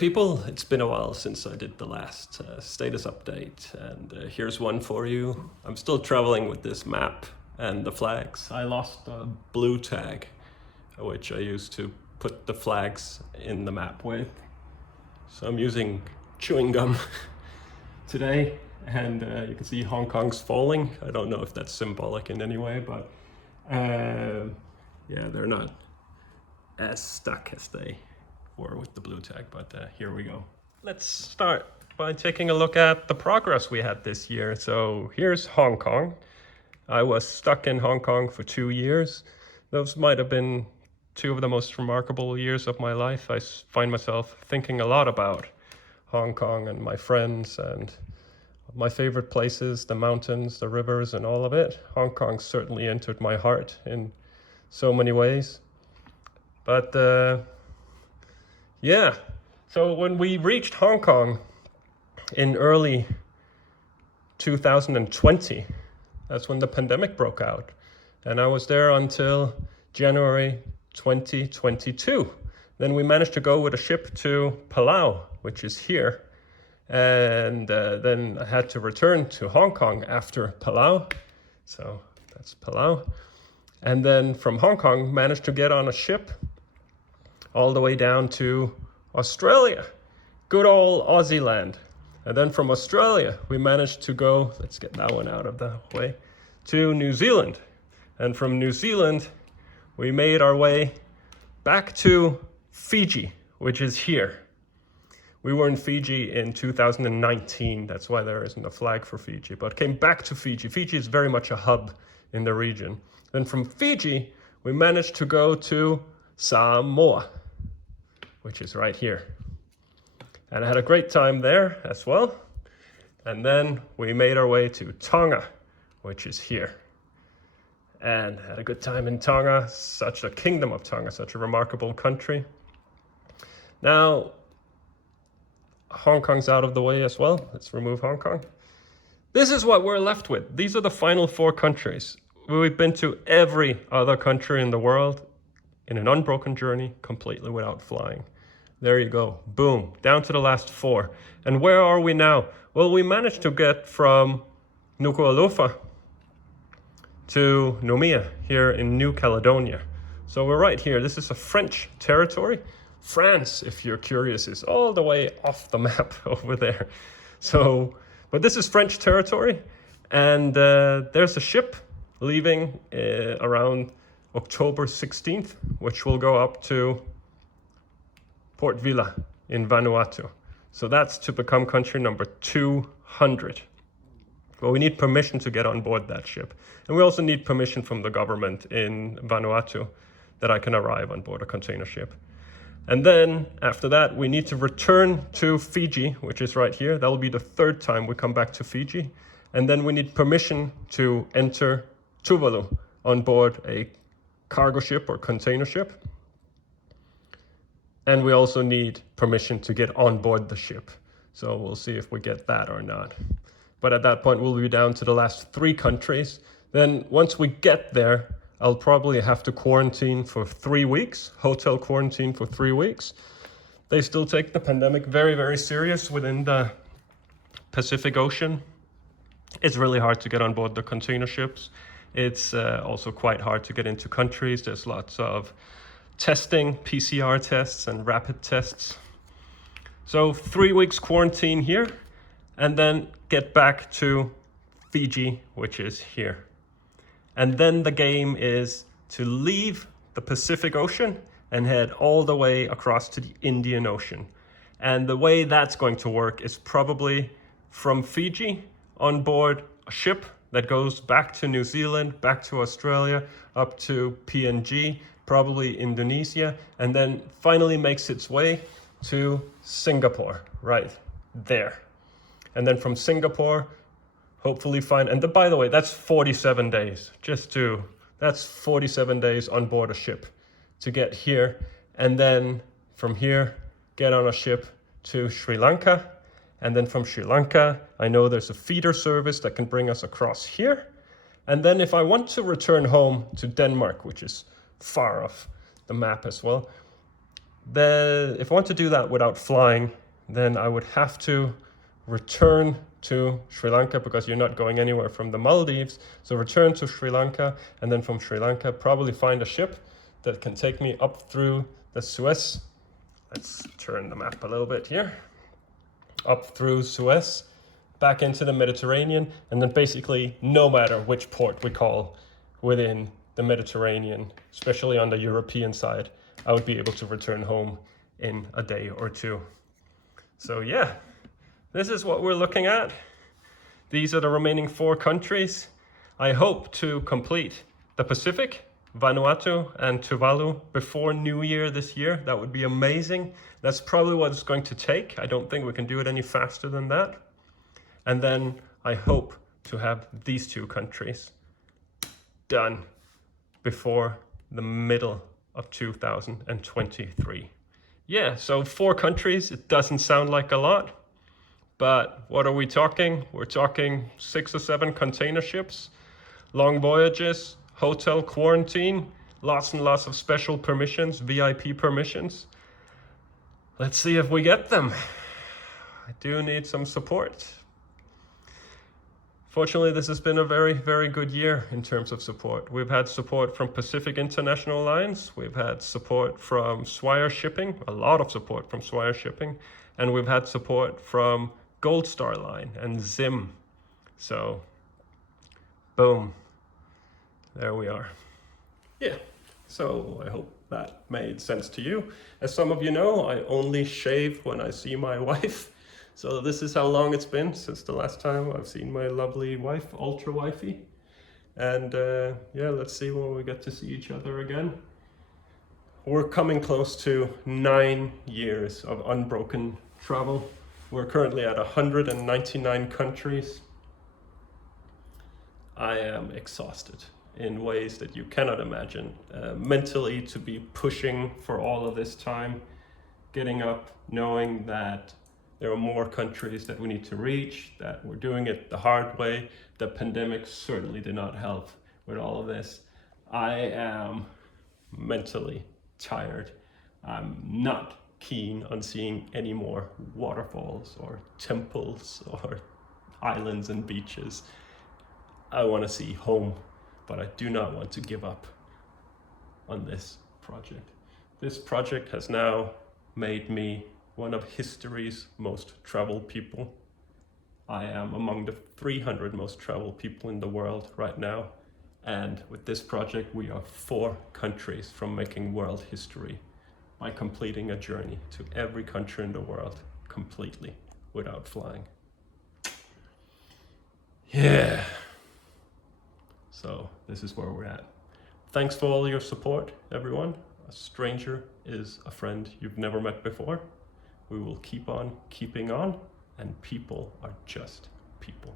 people, it's been a while since I did the last status update, and here's one for you. I'm still traveling with this map and the flags. I lost a blue tag, which I used to put the flags in the map with. So I'm using chewing gum today, and you can see Hong Kong's falling. I don't know if that's symbolic in any way, but yeah, they're not as stuck as they were with the blue tag, but here we go. Let's start by taking a look at the progress we had this year. So here's Hong Kong. I was stuck in Hong Kong for 2 years. Those might have been two of the most remarkable years of my life. I find myself thinking a lot about Hong Kong and my friends and my favorite places, the mountains, the rivers, and all of it. Hong Kong certainly entered my heart in so many ways. But yeah, so when we reached Hong Kong in early 2020, that's when the pandemic broke out. And I was there until January 2022. Then we managed to go with a ship to Palau, which is here. And then I had to return to Hong Kong after Palau. So that's Palau. And then from Hong Kong, managed to get on a ship all the way down to Australia, good old Aussie land. And then from Australia, we managed to go, let's get that one out of the way, to New Zealand. And from New Zealand, we made our way back to Fiji, which is here. We were in Fiji in 2019, that's why there isn't a flag for Fiji, but came back to Fiji. Fiji is very much a hub in the region. Then from Fiji, we managed to go to Samoa, which is right here. And I had a great time there as well. And then we made our way to Tonga, which is here. And had a good time in Tonga, such a kingdom of Tonga, such a remarkable country. Now, Hong Kong's out of the way as well. Let's remove Hong Kong. This is what we're left with. These are the final 4 countries. We've been to every other country in the world in an unbroken journey, completely without flying. There you go, boom, down to the last 4. And where are we now? Well, we managed to get from Nuku'alofa to Noumea here in New Caledonia. So we're right here. This is a French territory. France, if you're curious, is all the way off the map over there. So, but this is French territory, and there's a ship leaving around October 16th, which will go up to Port Vila in Vanuatu. So that's to become country number 200. Well, we need permission to get on board that ship. And we also need permission from the government in Vanuatu that I can arrive on board a container ship. And then after that, we need to return to Fiji, which is right here. That will be the 3rd time we come back to Fiji. And then we need permission to enter Tuvalu on board a cargo ship or container ship. And we also need permission to get on board the ship. So we'll see if we get that or not. But at that point, we'll be down to the last 3 countries. Then once we get there, I'll probably have to quarantine for 3 weeks, hotel quarantine for 3 weeks. They still take the pandemic very, very serious within the Pacific Ocean. It's really hard to get on board the container ships. It's also quite hard to get into countries. There's lots of testing, PCR tests and rapid tests. So 3 weeks quarantine here, and then get back to Fiji, which is here. And then the game is to leave the Pacific Ocean and head all the way across to the Indian Ocean. And the way that's going to work is probably from Fiji on board a ship that goes back to New Zealand, back to Australia, up to PNG, probably Indonesia, and then finally makes its way to Singapore, right there. And then from Singapore, hopefully find, and by the way, that's 47 days, that's 47 days on board a ship to get here. And then from here, get on a ship to Sri Lanka. And then from Sri Lanka, I know there's a feeder service that can bring us across here. And then if I want to return home to Denmark, which is far off the map as well, if I want to do that without flying, then I would have to return to Sri Lanka, because you're not going anywhere from the Maldives. So return to Sri Lanka, and then from Sri Lanka, probably find a ship that can take me up through the Suez. Let's turn the map a little bit here. Up through Suez, back into the Mediterranean, and then basically no matter which port we call within the Mediterranean, especially on the European side, I would be able to return home in a day or two. So yeah, this is what we're looking at. These are the remaining 4 countries. I hope to complete the Pacific, Vanuatu and Tuvalu, before New Year this year. That would be amazing. That's probably what it's going to take. I don't think we can do it any faster than that. And then I hope to have these 2 countries done before the middle of 2023. Yeah, so 4 countries, it doesn't sound like a lot, but what are we talking? We're talking 6 or 7 container ships, long voyages, hotel quarantine, lots and lots of special permissions, VIP permissions. Let's see if we get them. I do need some support. Fortunately, this has been a very, very good year in terms of support. We've had support from Pacific International Lines. We've had support from Swire Shipping, a lot of support from Swire Shipping. And we've had support from Gold Star Line and Zim. So, boom. There we are. Yeah, so I hope that made sense to you. As some of you know, I only shave when I see my wife. So this is how long it's been since the last time I've seen my lovely wife, ultra wifey. And yeah, let's see when we get to see each other again. We're coming close to 9 years of unbroken travel. We're currently at 199 countries. I am exhausted in ways that you cannot imagine. Mentally, to be pushing for all of this time, getting up, knowing that there are more countries that we need to reach, that we're doing it the hard way. The pandemic certainly did not help with all of this. I am mentally tired. I'm not keen on seeing any more waterfalls or temples or islands and beaches. I want to see home, but I do not want to give up on this project. This project has now made me one of history's most traveled people. I am among the 300 most traveled people in the world right now. And with this project, we are 4 countries from making world history by completing a journey to every country in the world completely without flying. Yeah. So this is where we're at. Thanks for all your support, everyone. A stranger is a friend you've never met before. We will keep on keeping on, and people are just people.